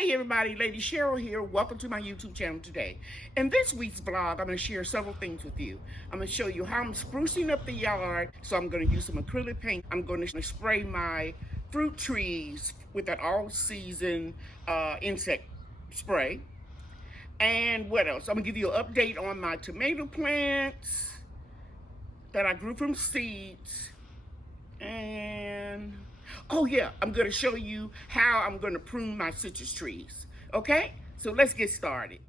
Hey everybody, Lady Cheryl here. Welcome to my YouTube channel today. In this week's vlog, I'm going to share several things with you. I'm going to show you how I'm sprucing up the yard. So I'm going to use some acrylic paint. I'm going to spray my fruit trees with that all-season insect spray. And what else? I'm going to give you an update on my tomato plants that I grew from seeds. And oh yeah, I'm going to show you how I'm going to prune my citrus trees. Okay, so let's get started.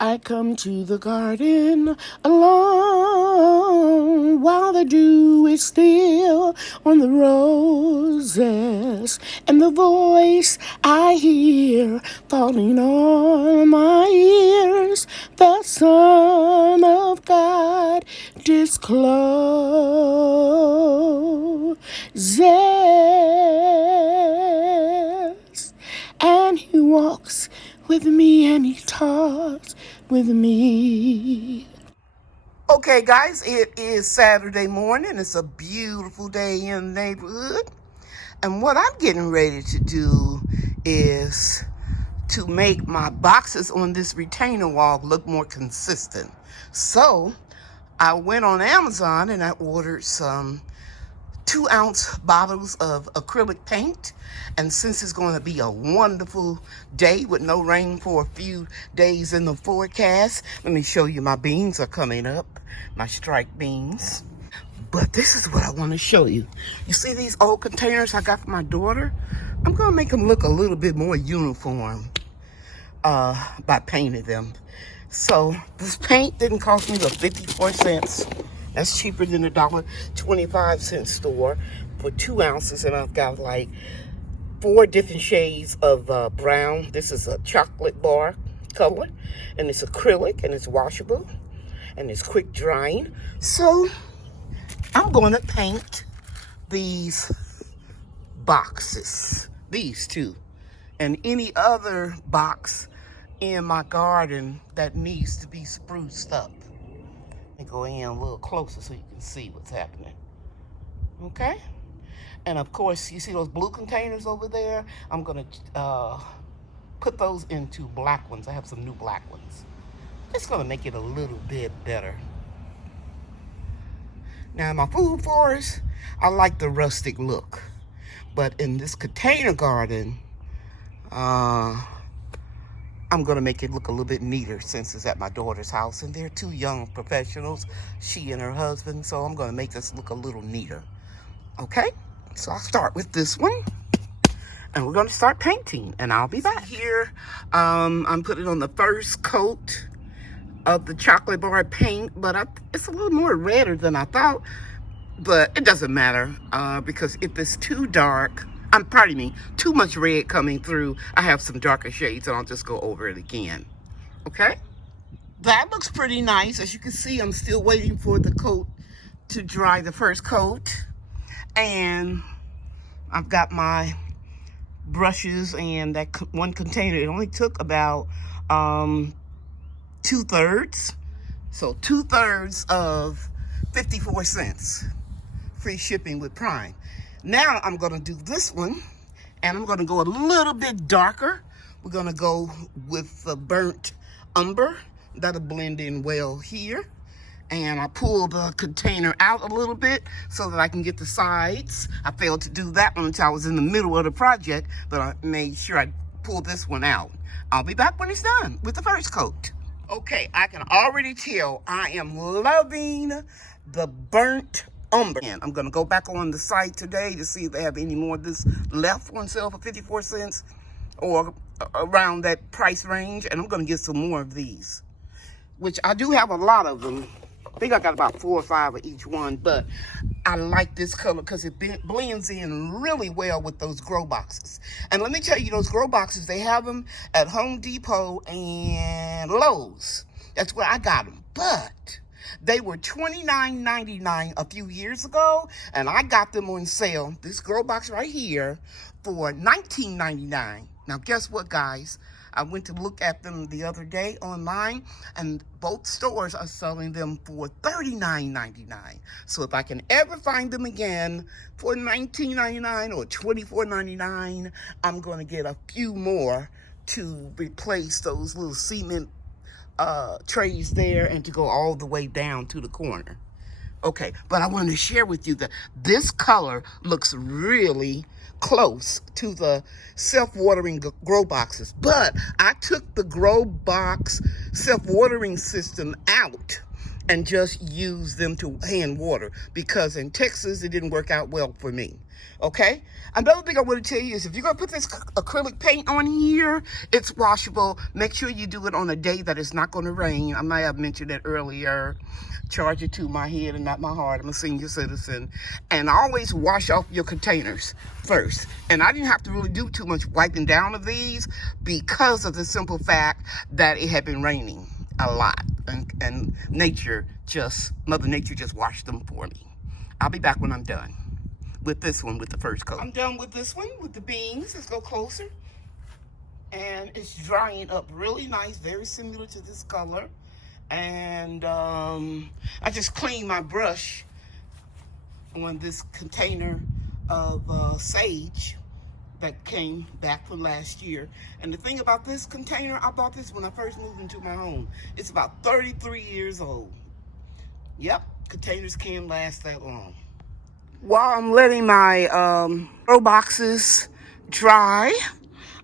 I come to the garden alone while the dew is still on the roses, and the voice I hear falling on my ears, the Son of God discloses, and he walks with me and he talks with me. Okay guys, it is Saturday morning. It's a beautiful day in the neighborhood. And what I'm getting ready to do is to make my boxes on this retainer wall look more consistent. So I went on Amazon and I ordered some 2-ounce bottles of acrylic paint. And since it's going to be a wonderful day with no rain for a few days in the forecast, let me show you my beans are coming up, my striped beans. But this is what I want to show you. You see these old containers I got for my daughter? I'm going to make them look a little bit more uniform by painting them. So this paint didn't cost me but 54 cents. That's cheaper than the $1.25 store for 2 ounces. And I've got like 4 different shades of brown. This is a chocolate bar color, and it's acrylic, and it's washable, and it's quick drying. So I'm going to paint these boxes, these two, and any other box in my garden that needs to be spruced up. And go in a little closer so you can see what's happening. Okay? And of course, you see those blue containers over there? I'm gonna put those into black ones. I have some new black ones. It's gonna make it a little bit better. Now in my food forest, I like the rustic look. But in this container garden, I'm going to make it look a little bit neater since it's at my daughter's house. And they're 2 young professionals, she and her husband. So I'm going to make this look a little neater. Okay? So I'll start with this one. And we're going to start painting. And I'll be back here. I'm putting on the first coat of the chocolate bar paint. But it's a little more redder than I thought. But it doesn't matter. Because if it's too dark, pardon me, too much red coming through, I have some darker shades and I'll just go over it again. Okay? That looks pretty nice. As you can see, I'm still waiting for the coat to dry, the first coat. And I've got my brushes and that one container. It only took about 2/3. So 2/3 of 54 cents. Free shipping with Prime. Now I'm going to do this one, and I'm going to go a little bit darker. We're going to go with the burnt umber. That'll blend in well here. And I pull the container out a little bit so that I can get the sides. I failed to do that one until I was in the middle of the project, but I made sure I pulled this one out. I'll be back when it's done with the first coat. Okay, I can already tell I am loving the burnt umber. I'm going to go back on the site today to see if they have any more of this left on sale for 54 cents or around that price range. And I'm going to get some more of these, which I do have a lot of them. I think I got about 4 or 5 of each one, but I like this color because it blends in really well with those grow boxes. And let me tell you, those grow boxes, they have them at Home Depot and Lowe's. That's where I got them. But they were $29.99 a few years ago, and I got them on sale, this grow box right here, for $19.99. Now, guess what, guys? I went to look at them the other day online, and both stores are selling them for $39.99. So if I can ever find them again for $19.99 or $24.99, I'm going to get a few more to replace those little cement trays there and to go all the way down to the corner. Okay, but I wanted to share with you that this color looks really close to the self-watering grow boxes. But I took the grow box self-watering system out and just used them to hand water because in Texas it didn't work out well for me. Okay? Another thing I want to tell you is if you're going to put this acrylic paint on here, it's washable. Make sure you do it on a day that it's not going to rain. I might have mentioned that earlier. Charge it to my head and not my heart. I'm a senior citizen. And always wash off your containers first. And I didn't have to really do too much wiping down of these because of the simple fact that it had been raining a lot. And Mother Nature just washed them for me. I'll be back when I'm done with this one, with the first coat. I'm done with this one, with the beans. Let's go closer. And it's drying up really nice, very similar to this color. And I just cleaned my brush on this container of sage that came back from last year. And the thing about this container, I bought this when I first moved into my home. It's about 33 years old. Yep, containers can't last that long. While I'm letting my grow boxes dry,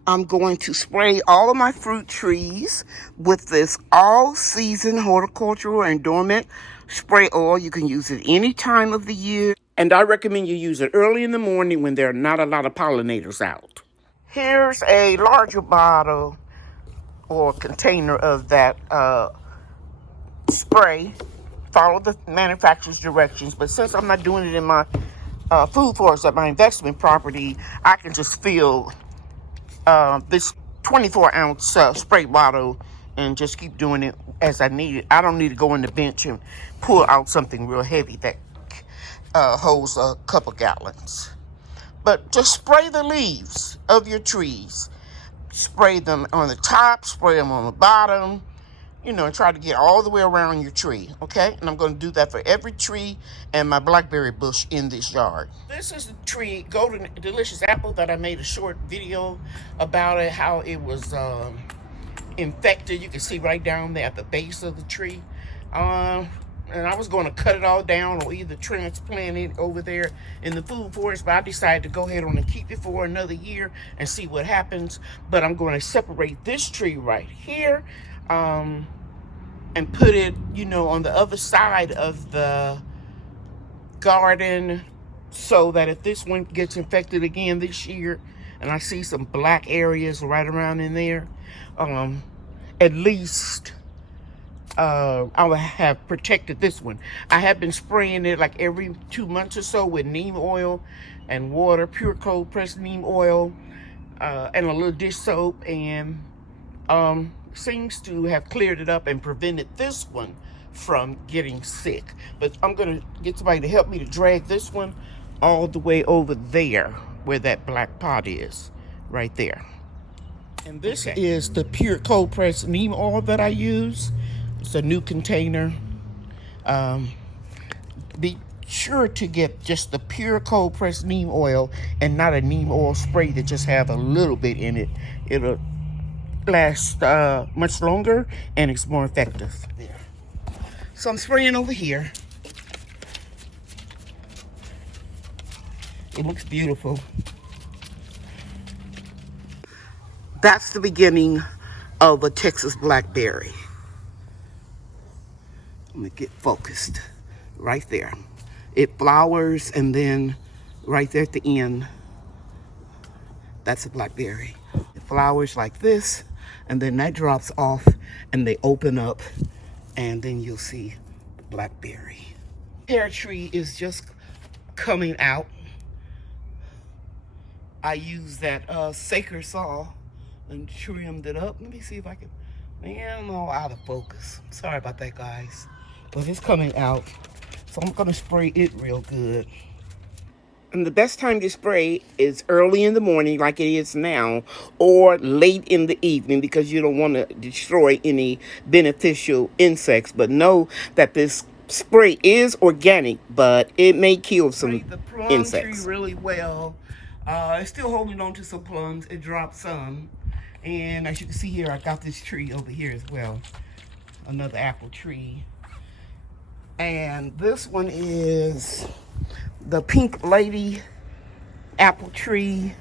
I'm going to spray all of my fruit trees with this all-season horticultural and dormant spray oil. You can use it any time of the year. And I recommend you use it early in the morning when there are not a lot of pollinators out. Here's a larger bottle or container of that spray. Follow the manufacturer's directions. But since I'm not doing it in my food forest at my investment property, I can just fill this 24-ounce spray bottle and just keep doing it as I need it. I don't need to go in the bench and pull out something real heavy that holds a couple gallons. But just spray the leaves of your trees. Spray them on the top, spray them on the bottom, you know, and try to get all the way around your tree, okay? And I'm going to do that for every tree and my blackberry bush in this yard. This is the tree, Golden Delicious Apple, that I made a short video about it, how it was infected. You can see right down there at the base of the tree. And I was going to cut it all down or either transplant it over there in the food forest, but I decided to go ahead on and keep it for another year and see what happens. But I'm going to separate this tree right here and put it, you know, on the other side of the garden so that if this one gets infected again this year and I see some black areas right around in there, at least I will have protected this one. I have been spraying it like every 2 months or so with neem oil and water, pure cold pressed neem oil, and a little dish soap, and seems to have cleared it up and prevented this one from getting sick. But I'm gonna get somebody to help me to drag this one all the way over there where that black pot is, right there. And this is the pure cold pressed neem oil that I use. It's a new container. Be sure to get just the pure cold pressed neem oil and not a neem oil spray that just have a little bit in it. It'll last much longer and it's more effective. There. So I'm spraying over here. It looks beautiful. That's the beginning of a Texas blackberry. Let me get focused. Right there. It flowers and then right there at the end, that's a blackberry. It flowers like this and then that drops off and they open up and then you'll see the blackberry. Pear tree is just coming out. I used that Saker saw and trimmed it up. Let me see if I can, man, I'm all out of focus. Sorry about that, guys. But it's coming out. So I'm gonna spray it real good. And the best time to spray is early in the morning like it is now, or late in the evening because you don't want to destroy any beneficial insects. But know that this spray is organic, but it may kill some insects. The plum tree really well. It's still holding on to some plums. It dropped some. And as you can see here, I got this tree over here as well. Another apple tree. And this one is the Pink Lady apple tree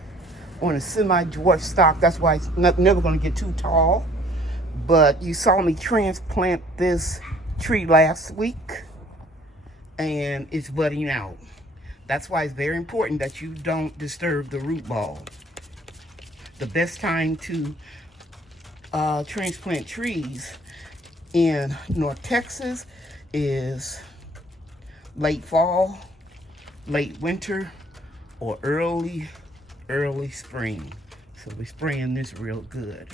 on a semi-dwarf stock. That's why it's never going to get too tall. But you saw me transplant this tree last week, and it's budding out. That's why it's very important that you don't disturb the root ball. The best time to transplant trees in North Texas is late fall, late winter, or early spring. So we're spraying this real good.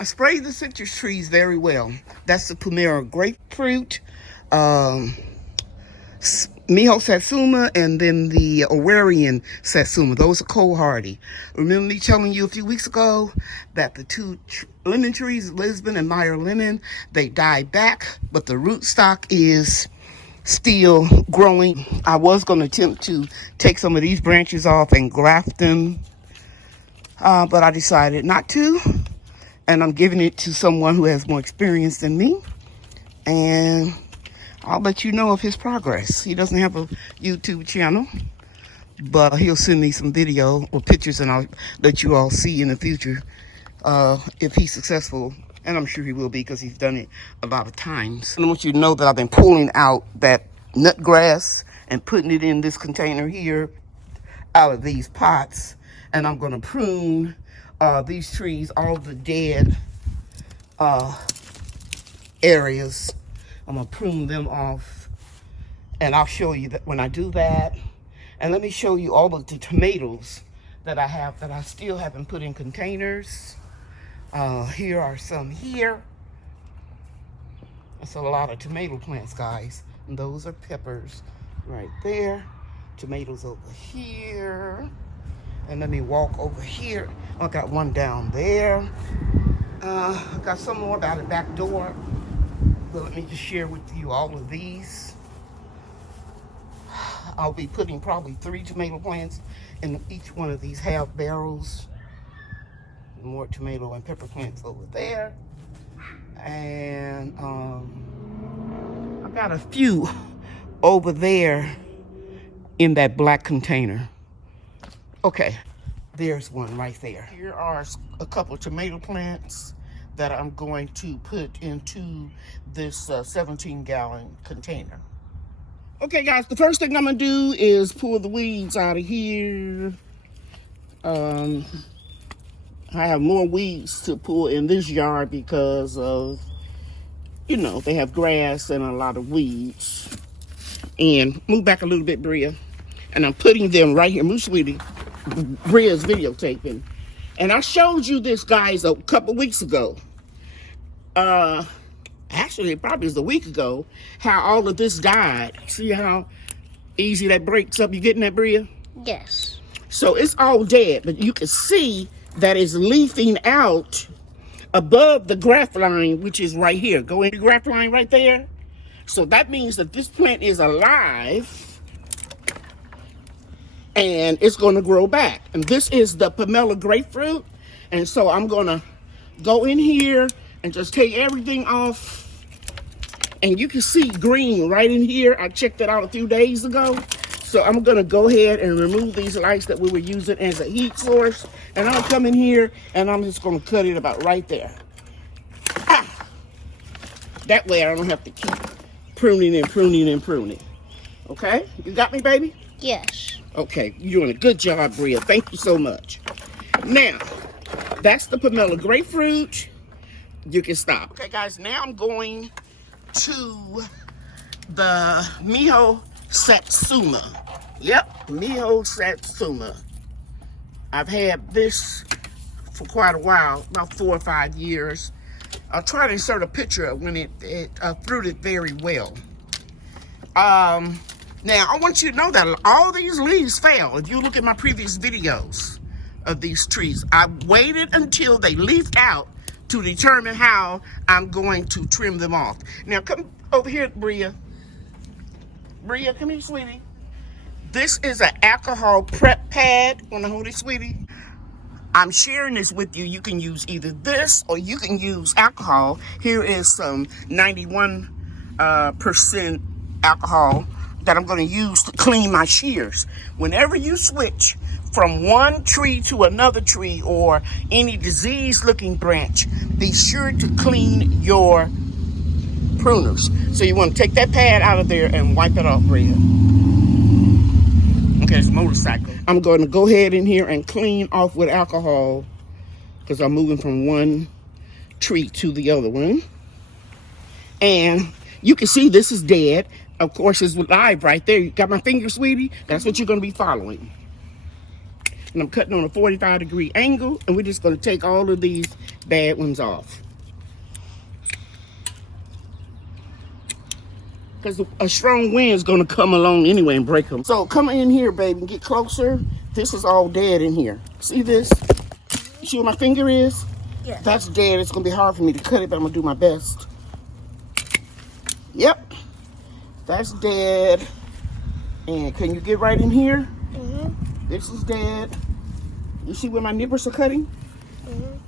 I sprayed the citrus trees very well. That's the Primera grapefruit, Miho Satsuma, and then the Awarian Satsuma. Those are cold hardy. Remember me telling you a few weeks ago that the two lemon trees, Lisbon and Meyer Lemon, they died back, but the rootstock is still growing. I was going to attempt to take some of these branches off and graft them, but I decided not to, and I'm giving it to someone who has more experience than me, and I'll let you know of his progress. He doesn't have a YouTube channel, but he'll send me some video or pictures, and I'll let you all see in the future if he's successful. And I'm sure he will be, because he's done it a lot of times. And I want you to know that I've been pulling out that nut grass and putting it in this container here out of these pots. And I'm going to prune these trees, all the dead areas. I'm going to prune them off, and I'll show you that when I do that. And let me show you all of the tomatoes that I have that I still haven't put in containers. Here are some here. That's a lot of tomato plants, guys. And those are peppers right there. Tomatoes over here. And let me walk over here. I got one down there. I got some more by the back door. But let me just share with you all of these. I'll be putting probably 3 tomato plants in each one of these half barrels. More tomato and pepper plants over there. And I got a few over there in that black container. Okay, there's one right there. Here are a couple of tomato plants that I'm going to put into this 17-gallon container. Okay, guys, the first thing I'm gonna do is pull the weeds out of here. I have more weeds to pull in this yard because of, you know, they have grass and a lot of weeds. And move back a little bit, Bria. And I'm putting them right here. Move, sweetie. Bria's videotaping. And I showed you this, guys, a couple weeks ago. Actually, it probably was a week ago, how all of this died. See how easy that breaks up? You getting that, Bria? Yes. So it's all dead, but you can see that it's leafing out above the graft line, which is right here. Go in the graft line right there. So that means that this plant is alive and it's going to grow back. And this is the Pomelo grapefruit. And so I'm going to go in here and just take everything off. And you can see green right in here. I checked it out a few days ago. So I'm going to go ahead and remove these lights that we were using as a heat source. And I'll come in here and I'm just going to cut it about right there. Ah! That way I don't have to keep pruning and pruning and pruning. Okay? You got me, baby? Yes. Okay. You're doing a good job, Bria. Thank you so much. Now, that's the Pomelo grapefruit. You can stop. Okay, guys. Now I'm going to the Miho Satsuma. Yep, Miho Satsuma. I've had this for quite a while, about 4 or 5 years. I'll try to insert a picture of when it fruited very well. Now, I want you to know that all these leaves fell. If you look at my previous videos of these trees, I waited until they leafed out to determine how I'm going to trim them off. Now, come over here, Bria. Bria, come here, sweetie. This is an alcohol prep pad. Want to hold it, sweetie? I'm sharing this with you. You can use either this or you can use alcohol. Here is some 91% alcohol that I'm going to use to clean my shears. Whenever you switch from one tree to another tree or any disease-looking branch, be sure to clean your pruners. So you want to take that pad out of there and wipe it off, Bria. Okay, it's a motorcycle. I'm going to go ahead in here and clean off with alcohol because I'm moving from one tree to the other one. And you can see this is dead. Of course, it's live right there. You got my finger, sweetie? That's what you're going to be following. And I'm cutting on a 45-degree angle, and we're just going to take all of these bad ones off. Because a strong wind is going to come along anyway and break them. So come in here, baby, and get closer. This is all dead in here. See this? You see where my finger is? Yeah. That's dead. It's going to be hard for me to cut it, but I'm going to do my best. Yep. That's dead. And can you get right in here? Mm-hmm. This is dead. You see where my nippers are cutting? Mm-hmm.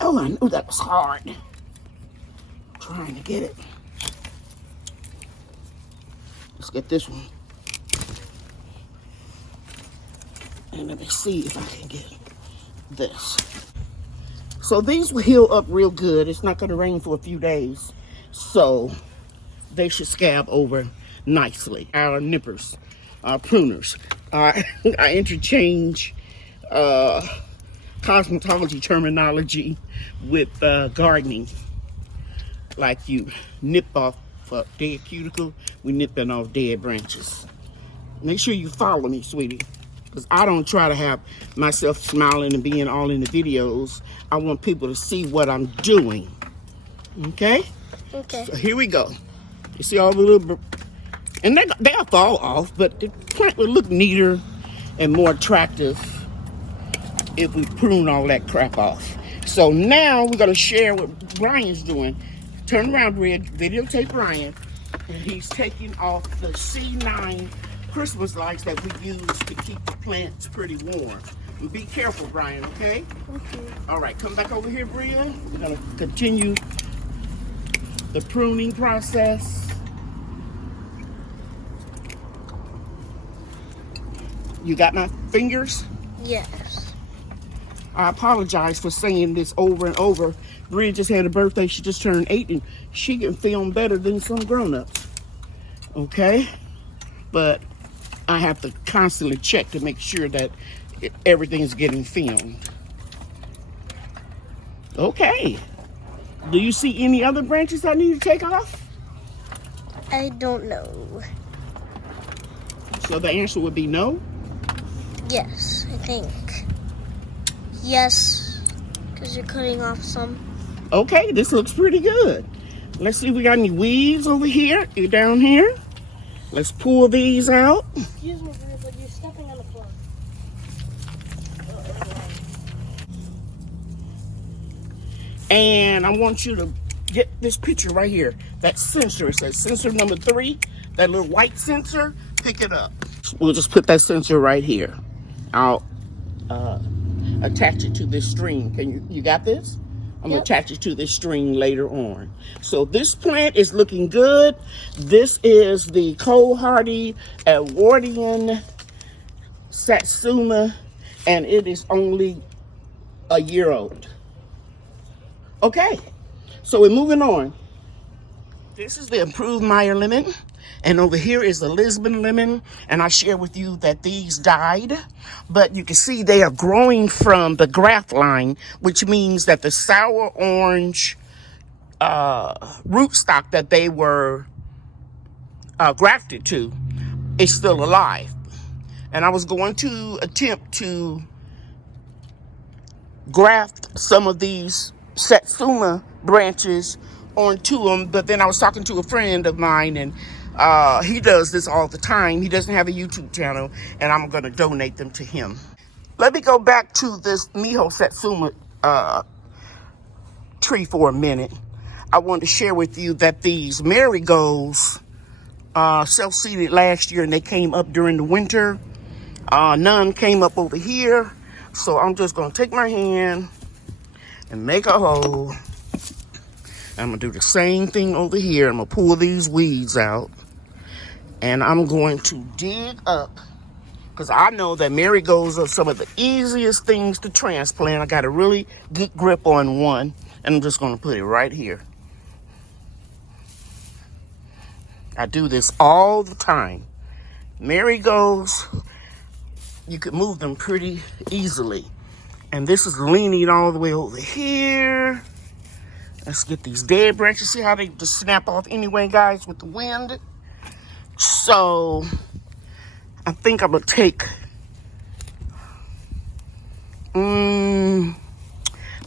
Oh, I knew that was hard. Trying to get it. Let's get this one. And let me see if I can get this. So these will heal up real good. It's not going to rain for a few days. So they should scab over nicely. Our nippers, our pruners. I interchange cosmetology terminology with gardening. Like you nip off a dead cuticle, we nipping off dead branches. Make sure you follow me, sweetie, because I don't try to have myself smiling and being all in the videos. I want people to see what I'm doing. Okay? Okay. So here we go. You see all the little, and they'll fall off, but the plant will look neater and more attractive if we prune all that crap off. So now we're gonna share what Brian's doing. Turn around, Red, videotape Brian, and he's taking off the C9 Christmas lights that we use to keep the plants pretty warm. And be careful, Brian, okay? Okay. All right, come back over here, Bria. We're gonna continue the pruning process. You got my fingers? Yes. I apologize for saying this over and over. Bria just had a birthday. She just turned 8, and she can film better than some grown-ups. Okay? But I have to constantly check to make sure that everything is getting filmed. Okay. Do you see any other branches I need to take off? I don't know. So the answer would be no? Yes, I think. Yes, because you're cutting off some. Okay, this looks pretty good. Let's see if we got any weeds over here, down here. Let's pull these out. Excuse me, but you're stepping on the floor. And I want you to get this picture right here. That sensor, it says sensor number 3, that little white sensor, pick it up. We'll just put that sensor right here. I'll attach it to this string. You got this? I'm gonna attach it to this string later on. So this plant is looking good. This is the cold hardy Edwardian Satsuma, and it is only a year old. Okay, so we're moving on. This is the improved Meyer lemon, and over here is the Lisbon lemon, and I share with you that these died, but you can see they are growing from the graft line, which means that the sour orange rootstock that they were grafted to is still alive. And I was going to attempt to graft some of these Satsuma branches onto them, but then I was talking to a friend of mine, and he does this all the time. He doesn't have a YouTube channel, and I'm going to donate them to him. Let me go back to this Miho Satsuma tree for a minute. I wanted to share with you that these marigolds self-seeded last year, and they came up during the winter. None came up over here. So I'm just gonna take my hand and make a hole. I'm gonna do the same thing over here. I'm gonna pull these weeds out. And I'm going to dig up, because I know that marigolds are some of the easiest things to transplant. I got a really good grip on one, and I'm just going to put it right here. I do this all the time. Marigolds, you could move them pretty easily. And this is leaning all the way over here. Let's get these dead branches. See how they just snap off anyway, guys, with the wind? So, I think I'm going to take,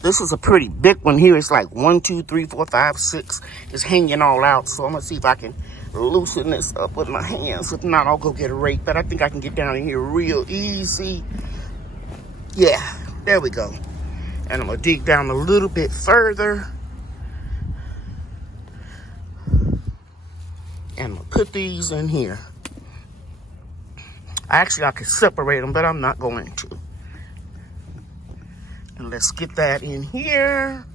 this is a pretty big one here. It's like 1, 2, 3, 4, 5, 6. It's hanging all out. So, I'm going to see if I can loosen this up with my hands. If not, I'll go get a rake. But I think I can get down in here real easy. Yeah, there we go. And I'm going to dig down a little bit further. And I'm going to put these in here. Actually, I could separate them, but I'm not going to. And let's get that in here.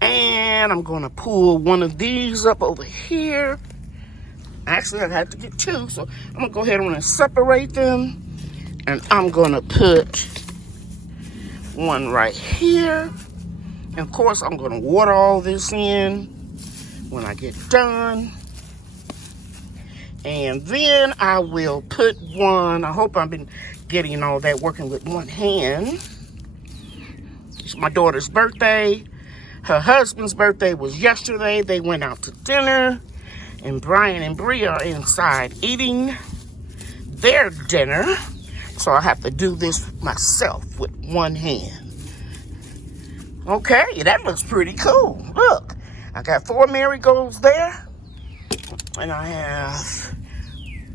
And I'm going to pull one of these up over here. Actually, I have to get two, so I'm going to go ahead and separate them. And I'm going to put one right here. And of course, I'm going to water all this in when I get done. And then I will put one. I hope I've been getting all that working with one hand. It's my daughter's birthday. Her husband's birthday was yesterday. They went out to dinner. And Brian and Bree are inside eating their dinner. So I have to do this myself with one hand. Okay, that looks pretty cool. Look, I got 4 marigolds there. And I have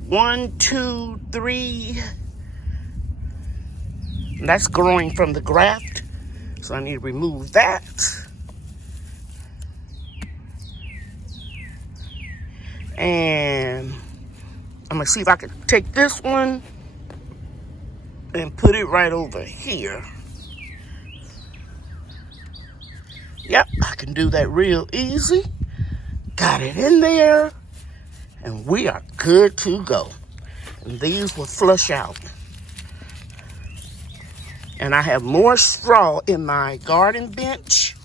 1, 2, 3. And that's growing from the graft. So I need to remove that. And I'm going to see if I can take this one and put it right over here. Yep, I can do that real easy. Got it in there. And we are good to go. And these will flush out. And I have more straw in my garden bench.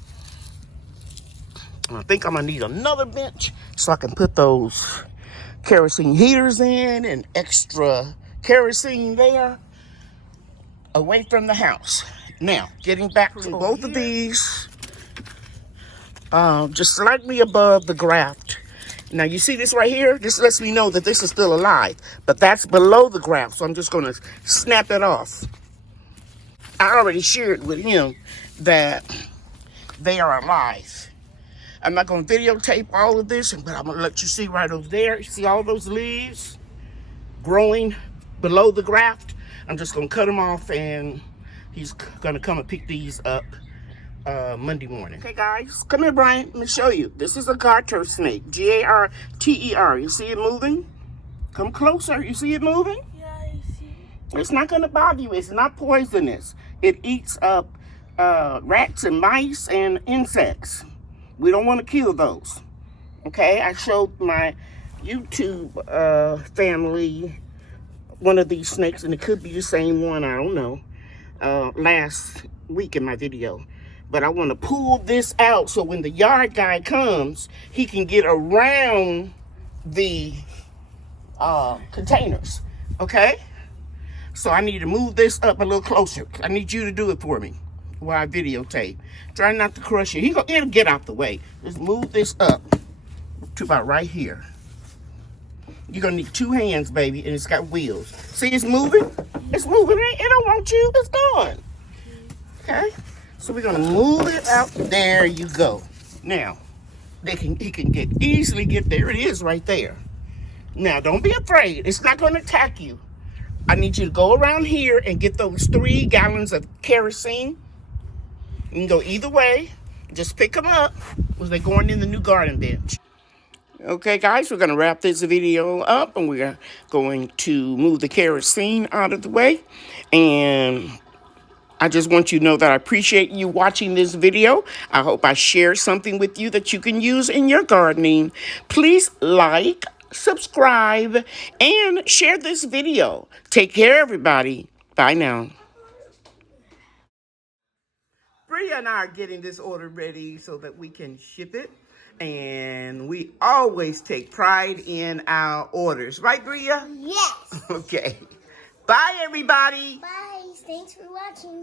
And I think I'm going to need another bench so I can put those kerosene heaters in and extra kerosene there away from the house. Now, getting back to both of these. Just slightly above the graft. Now, you see this right here? This lets me know that this is still alive. But that's below the graft, so I'm just going to snap it off. I already shared with him that they are alive. I'm not going to videotape all of this, but I'm going to let you see right over there. You see all those leaves growing below the graft? I'm just going to cut them off, and he's going to come and pick these up Monday morning. Okay, guys, come here, Brian. Let me show you. This is a garter snake, G-A-R-T-E-R. You see it moving? Come closer. You see it moving? Yeah, I see. It's not going to bother you. It's not poisonous. It eats up rats and mice and insects. We don't want to kill those. Okay, I showed my YouTube family one of these snakes, and it could be the same one, I don't know, last week in my video. But I want to pull this out so when the yard guy comes, he can get around the containers, okay? So I need to move this up a little closer. I need you to do it for me while I videotape. Try not to crush it. It'll get out the way. Just move this up to about right here. You're going to need 2 hands, baby, and it's got wheels. See, it's moving? It's moving. It don't want you. It's gone. Okay? So we're going to move it out. There you go. Now, he can easily get there. It is right there. Now, don't be afraid. It's not going to attack you. I need you to go around here and get those 3 gallons of kerosene. You can go either way. Just pick them up apples. They're going in the new garden bench. Okay, guys, we're going to wrap this video up, and we're going to move the kerosene out of the way. And I just want you to know that I appreciate you watching this video. I hope I share something with you that you can use in your gardening. Please like, subscribe, and share this video. Take care, everybody. Bye now. Bria and I are getting this order ready so that we can ship it. And we always take pride in our orders. Right, Bria? Yes. Okay. Bye, everybody. Bye. Thanks for watching.